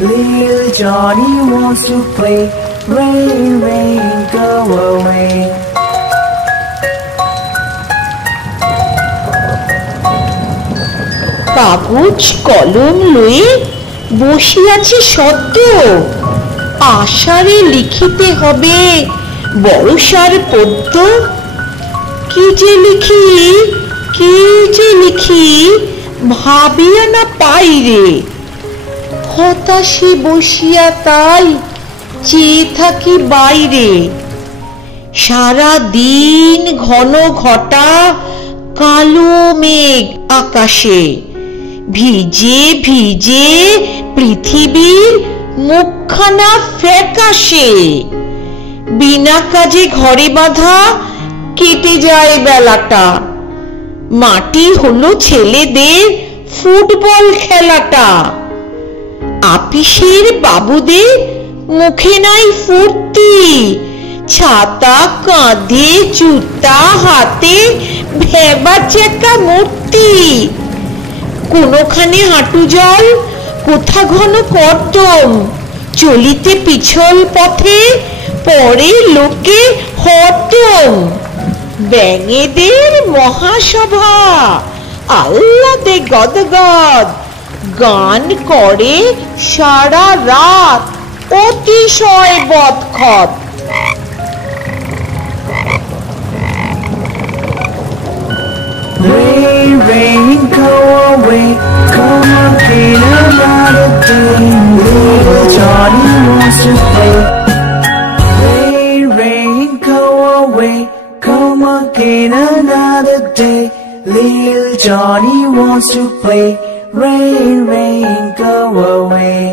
Little Johnny wants to play. Rain, rain, go away. কাগজ কলম লয়ে বসে আছে সদ্য, আষাঢ়ে লিখিতে হবে বর্ষার পদ্য। কি যে লিখি, কি যে লিখি, ভাবিয়া না পাই রে। হতাশে বসিয়া তাই চেয়ে থাকি বাইরে। সারা দিন ঘন ঘটা কালো মেঘ আকাশে, ভিজে ভিজে পৃথিবীর মুখখানা ফ্যাকাশে। বিনা কাজে ঘরে বাঁধা কেটে যায় বেলাটা, মাটি হলো ছেলেদের ফুটবল খেলাটা। আপিসের বাবুদের মুখে নাই ফুর্তি, ছাতা কাঁধে জুতা হাতে ভেবা চেকা মূর্তি। কোনোখানে হাঁটু জল, কোথা ঘন কর্দম, চলিতে পিছল পথে পরে লোকে হরদম। ব্যাঙেদের মহাসভা, আহ্লাদে গদগদ, গান করে সারা রাত অতিশয় বদখত। Rain, rain, go away. Come again another day. Little Johnny wants to play. Rain, rain, go away. Come again another day. Little Johnny wants to play. Rain, rain, go away.